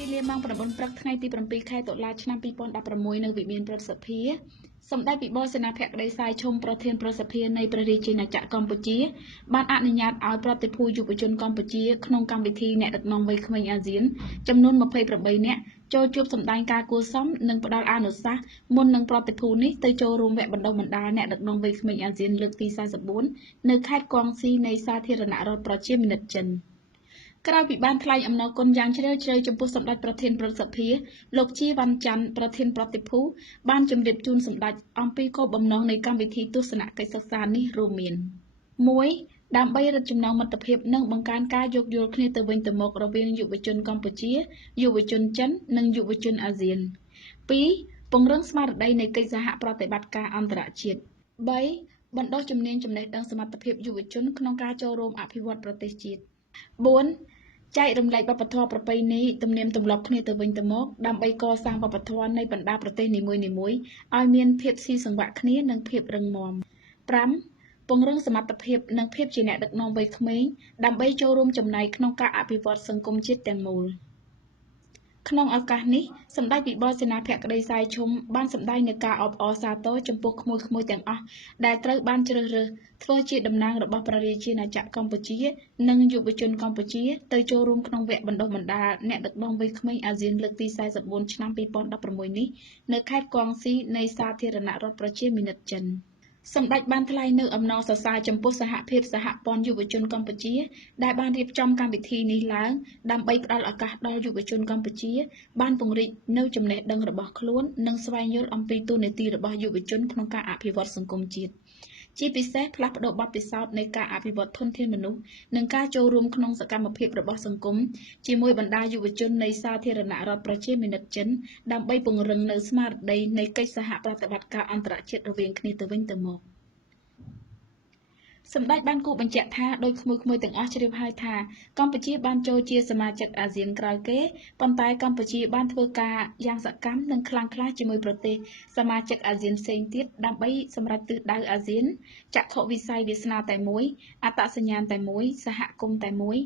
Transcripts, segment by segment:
Vì liên bang 9 ព្រឹកថ្ងៃទី 7 ខែ តុលា ឆ្នាំ 2016 នៅវិមានព្រឹទ្ធសភាសម្ដេចវិបលសេនាភក្តីសាយឈុំប្រធានព្រឹទ្ធសភានៃព្រះរាជាណាចក្រកម្ពុជាបានអនុញ្ញាតឲ្យប្រតិភូយុវជនកម្ពុជាក្នុងកម្មវិធីអ្នកដឹកនាំវ័យក្មេងអាស៊ានចំនួន 28 នាក់ចូលជួបសម្ដែងការគួរសមនិងផ្ដល់អនុសាសន៍មុននឹងប្រតិភូនេះទៅចូលរួមវគ្គបណ្ដុះបណ្ដាលអ្នកដឹកនាំវ័យក្មេងអាស៊ានលើកទី 44 នៅខេត្តគងស៊ីនៃសាធារណរដ្ឋប្រជាមានិតចិន ក្រៅពីបានថ្លែងអំណរគុណយ៉ាងជ្រាលជ្រៅចំពោះសម្ដេចប្រធានព្រឹទ្ធសភាលោកជាវ៉ាន់ច័ន្ទប្រធានប្រតិភូបានជម្រាបជូនសម្ដេចអំពីគោលបំណងនៃកម្មវិធីទស្សនកិច្ចសិក្សានេះរួមមាន 1. ដើម្បីរឹតចំណងមិត្តភាពនិងបង្កើនការយោគយល់គ្នាទៅវិញទៅមករវាងយុវជនកម្ពុជាយុវជនចិននិងយុវជនអាស៊ាន 2. ពង្រឹងស្មារតីនៃកិច្ចសហប្រតិបត្តិការអន្តរជាតិ 3. បណ្ដុះជំនាញចំណេះដឹងសមត្ថភាពយុវជនក្នុងការចូលរួមអភិវឌ្ឍប្រទេសជាតិ 4. ចែករំលែកវប្បធម៌ប្រពៃណីទំនៀមទម្លាប់គ្នាទៅវិញទៅមកដើម្បីកសាងវប្បធម៌នៃបណ្ដាប្រទេសនីមួយៗឲ្យមានភាពស៊ីសង្វាក់គ្នានិងភាពរឹងមាំ 5. ពង្រឹងសមត្ថភាពនិងភាពជាអ្នកដឹកនាំវ័យក្មេងដើម្បីចូលរួមចំណែកក្នុងការអភិវឌ្ឍសង្គមជាតិទាំងមូល ក្នុងឱកាសនេះសម្ដេចវិបលសេនាភក្តីសាយឈុំបានសម្ដែងនូវការអបអរសាទរចំពោះក្មួយៗទាំងអស់ដែលត្រូវបានជ្រើសរើសធ្វើជាតំណាងរបស់ព្រះរាជាណាចក្រកម្ពុជានិងយុវជនកម្ពុជាទៅចូលរួមក្នុងវគ្គបណ្ដុះបណ្ដាលអ្នកដឹកនាំវ័យក្មេងអាស៊ានលើកទី 44 ឆ្នាំ 2016 នេះនៅខេត្តគងស៊ីនៃសាធារណរដ្ឋប្រជាមានិតចិន សម្ដេចបានថ្លែងនូវអំណរសរសើរចំពោះសហភាពសហព័ន្ធយុវជនកម្ពុជាដែលបានរៀបចំកម្មវិធីនេះឡើងដើម្បីផ្ដល់ឱកាសដល់យុវជនកម្ពុជាបានពង្រីកនូវចំណេះដឹងរបស់ខ្លួននិងស្វែងយល់អំពីតួនាទីរបស់យុវជនក្នុងការអភិវឌ្ឍសង្គមជាតិជាពិសេសផ្លាស់ប្ដូរបទពិសោធន៍នៃការអភិវឌ្ឍធនធានមនុស្សនិងការចូលរួមក្នុងសកម្មភាពរបស់សង្គមជាមួយបណ្ដាយុវជននៃសាធារណរដ្ឋប្រជាមានិតចិនដើម្បីពង្រឹងនូវស្មារតីនៃកិច្ចសហប្រតិបត្តិការអន្តរជាតិរវាងគ្នាទៅវិញទៅមកសម្ដេចបានគូបញ្ជាក់ថាដោយក្មួយៗទាំងអស់ជ្រាបហើយថាកម្ពុជាបានចូលជាសមាជិកអាស៊ានក្រោយគេប៉ុន្តែកម្ពុជាបានធ្វើការយ៉ាងសកម្មនិងខ្លាំងក្លាជាមួយប្រទេសសមាជិកអាស៊ានផ្សេងទៀតដើម្បីសម្រេចទិសដៅអាស៊ានចក្ខុវិស័យវាសនាតែមួយអត្តសញ្ញាណតែមួយសហគមន៍តែមួយ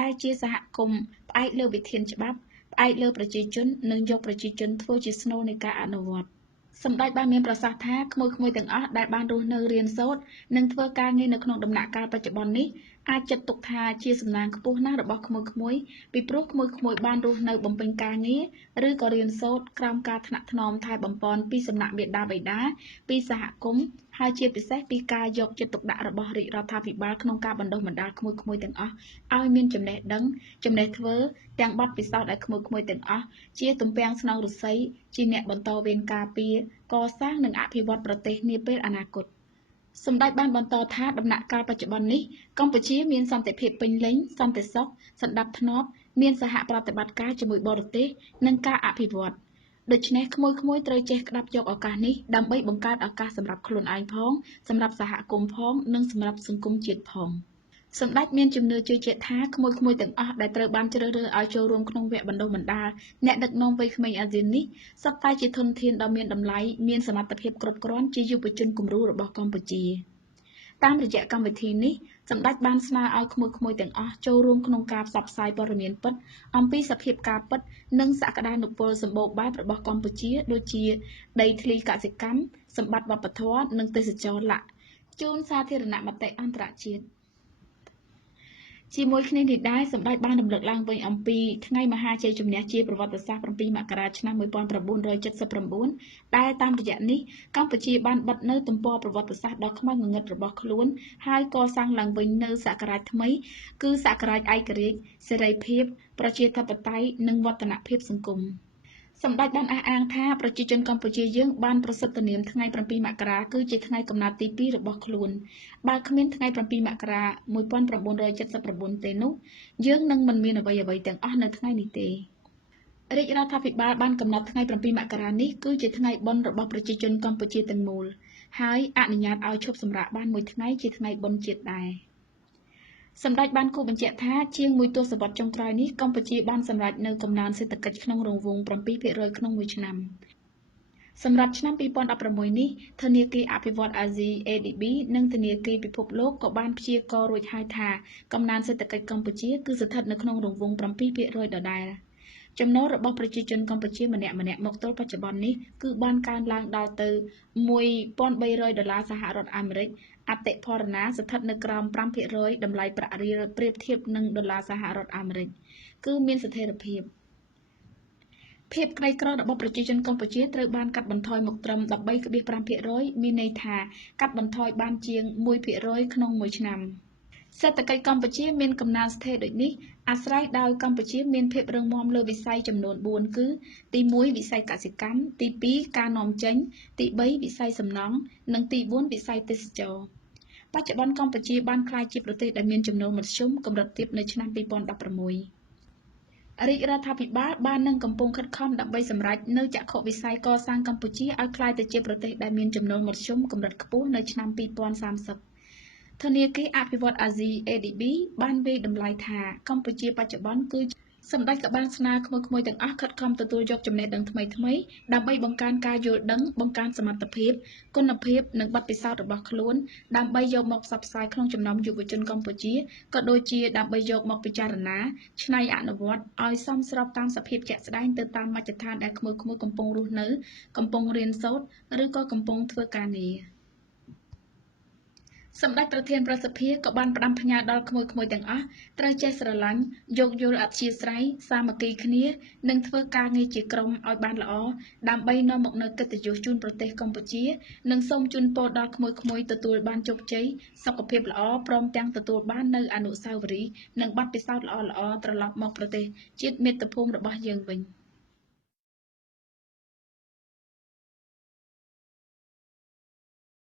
ដែលជាសហគមន៍ផ្អែកលើវិធានច្បាប់ផ្អែកលើប្រជាជននិងយកប្រជាជនធ្វើជាស្នូលនៃការអនុវត្តសម្ដេចបានមានប្រសាសន៍ថាក្មួយៗទាំងអស់ដែលបានរស់នៅរៀនសូត្រនិងធ្វើការងារនៅក្នុងដំណាក់កាលបច្ចុប្បន្ននេះអាចចាត់ទុកថាជាសំណាងខ្ពស់ណាស់របស់ក្មួយៗពីព្រោះក្មួយៗបានរស់នៅបំពេញការងារឬក៏រៀនសូត្រក្រោមការថ្នាក់ថ្នមថែបំពន់ពីសំណាក់មាតាបិតាពីសហគមន៍ហើយជាពិសេសពីការយកចិត្តទុកដាក់របស់រាជរដ្ឋាភិបាលក្នុងការបណ្ដុះបណ្ដាលក្មួយៗទាំងអស់ឲ្យមានចំណេះដឹងចំណេះធ្វើទាំងបទពិសោធន៍ដែលក្មួយៗទាំងអស់ជាទំពាំងស្នងឫស្សីជាអ្នកបន្តវេនការពារកសាងនិងអភិវឌ្ឍប្រទេសនាពេលអនាគតសម្ដេចបានបន្តថាដំណាក់កាលបច្ចុប្បន្ននេះកម្ពុជាមានសន្តិភាពពេញលេញសន្តិសុខសណ្ដាប់ធ្នាប់មានសហប្រតិបត្តិការជាមួយបរទេសនិងការអភិវឌ្ឍដូច្នេះក្មួយៗត្រូវចេះក្តាប់យកឱកាសនេះដើម្បីបង្កើតឱកាសសម្រាប់ខ្លួនឯងផងសម្រាប់សហគមន៍ផងនិងសម្រាប់សង្គមជាតិផងសម្ដេចមានជំនឿជឿជាក់ថាក្មួយៗទាំងអស់ដែលត្រូវបានជ្រើសរើសឲ្យចូលរួមក្នុងវគ្គបណ្ដុះបណ្ដាលអ្នកដឹកនាំវ័យក្មេងអាស៊ាននេះសុទ្ធតែជាធនធានដ៏មានតម្លៃមានសមត្ថភាពគ្រប់គ្រាន់ជាយុវជនគំរូរបស់កម្ពុជាតាមរយៈកម្មវិធីនេះសម្ដេចបានស្នើឲ្យក្មួយៗទាំងអស់ចូលរួមក្នុងការផ្សព្វផ្សាយព័ត៌មានពិតអំពីសភាពការពិតនិងសក្តានុពលសម្បូរបែបរបស់កម្ពុជាដូចជាដីធ្លីកសិកម្មសម្បត្តិវប្បធម៌និងទេសចរណ៍លក្ខជូនសាធារណមតិអន្តរជាតិជាមួយគ្នានេះដែរសម្ដេចបានរំលឹកឡើងវិញអំពីថ្ងៃមហាជ័យជំនះជាប្រវត្តិសាស្ត្រ7 មករាឆ្នាំ 1979 ដែលតាមរយៈនេះកម្ពុជាបានបិទនៅទំព័រប្រវត្តិសាស្ត្រដ៏ខ្មៅងងឹតរបស់ខ្លួនហើយកសាងឡើងវិញនៅសករាជថ្មីគឺសករាជឯករាជ្យសេរីភាពប្រជាធិបតេយ្យនិងវឌ្ឍនភាពសង្គមសម្ដេចបានអះអាងថាប្រជាជនកម្ពុជាយើងបានប្រសិទ្ធនាមថ្ងៃ7 មករាគឺជាថ្ងៃកំណើតទី2របស់ខ្លួនបើគ្មានថ្ងៃ7 មករា 1979 ទេនោះយើងនឹងមិនមានអ្វីៗទាំងអស់នៅថ្ងៃនេះទេរាជរដ្ឋាភិបាលបានកំណត់ថ្ងៃ7 មករានេះគឺជាថ្ងៃបុណ្យរបស់ប្រជាជនកម្ពុជាទាំងមូលហើយអនុញ្ញាតឲ្យឈប់សម្រាកបានមួយថ្ងៃជាថ្ងៃបុណ្យជាតិដែរសម្ដេចបានគូបញ្ជាក់ថាជាងមួយទសវត្សរ៍ចុងក្រោយនេះកម្ពុជាបានសម្រេចនូវកំណើនសេដ្ឋកិច្ចក្នុងរង្វង់ 7% ក្នុងមួយឆ្នាំសម្រាប់ឆ្នាំ 2016 នេះធនាគារអភិវឌ្ឍន៍អាស៊ី ADB និងធនាគារពិភពលោកក៏បានព្យាករណ៍រួចហើយថាកំណើនសេដ្ឋកិច្ចកម្ពុជាគឺស្ថិតនៅក្នុងរង្វង់ 7% ដដែល ចំណូលរបស់ប្រជាជនកម្ពុជាម្នាក់ៗមកទល់បច្ចុប្បន្ននេះគឺបានកើនឡើងដល់ទៅ$1,300សហរដ្ឋអាមេរិកអតិផរណាស្ថិតនៅក្រោម 5% តម្លៃប្រាក់រៀលប្រៀបធៀបនឹងដុល្លារសហរដ្ឋអាមេរិកគឺមានស្ថិរភាពក្រីក្ររបស់ប្រជាជនកម្ពុជាត្រូវបានកាត់បន្ថយមកត្រឹម 13.5% មានន័យថាកាត់បន្ថយបានជាង 1% ក្នុងមួយឆ្នាំសេដ្ឋកិច្ចកម្ពុជាមានកំណើនស្ថិរដូចនេះអាស្រ័យដោយកម្ពុជាមានភាពរឹងមាំលើវិស័យចំនួន4គឺទី1វិស័យកសិកម្មទី2ការនាំចេញទី3វិស័យសំណង់និងទី4វិស័យទេសចរណ៍បច្ចុប្បន្នកម្ពុជាបានក្លាយជាប្រទេសដែលមានចំណូលមធ្យមកម្រិតទាបនៅឆ្នាំ2016រាជរដ្ឋាភិបាលបាននិងកំពុងខិតខំដើម្បីសម្រេចនូវចក្ខុវិស័យកសាងកម្ពុជាឲ្យក្លាយទៅជាប្រទេសដែលមានចំណូលមធ្យមកម្រិតខ្ពស់នៅឆ្នាំ2030ធនាគារអភិវឌ្ឍន៍អាស៊ី ADB បានវាយតម្លៃថាកម្ពុជាបច្ចុប្បន្នគឺសម្ដេចក៏បានស្នើក្មួយៗទាំងអស់ខិតខំទទួលយកចំណេះដឹងថ្មីៗដើម្បីបង្កើនការយល់ដឹងបង្កើនសមត្ថភាពគុណភាពនិងបទពិសោធន៍របស់ខ្លួនដើម្បីយកមកផ្សព្វផ្សាយក្នុងចំណោមយុវជនកម្ពុជាក៏ដូចជាដើម្បីយកមកពិចារណាច្នៃអនុវត្តឲ្យសមស្របតាមសភាពជាក់ស្ដែងទៅតាមមជ្ឈដ្ឋានដែលក្មួយៗកំពុងរស់នៅកំពុងរៀនសូត្រឬក៏កំពុងធ្វើការងារសម្ដេចប្រធានប្រសិទ្ធិក៏បានផ្ដាំផ្ញើដល់ក្មួយៗទាំងអស់ត្រូវចេះស្រឡាញ់យោគយល់អធ្យាស្រ័យសាមគ្គីគ្នានិងធ្វើការងារជាក្រុមឲ្យបានល្អដើម្បីនាំមកនូវកិត្តិយសជូនប្រទេសកម្ពុជានិងសូមជូនពរដល់ក្មួយៗទទួលបានជោគជ័យសុខភាពល្អព្រមទាំងទទួលបាននូវអនុស្សាវរីយ៍និងបទពិសោធន៍ល្អៗត្រឡប់មកប្រទេសជាតិមាតុភូមិរបស់យើងវិញ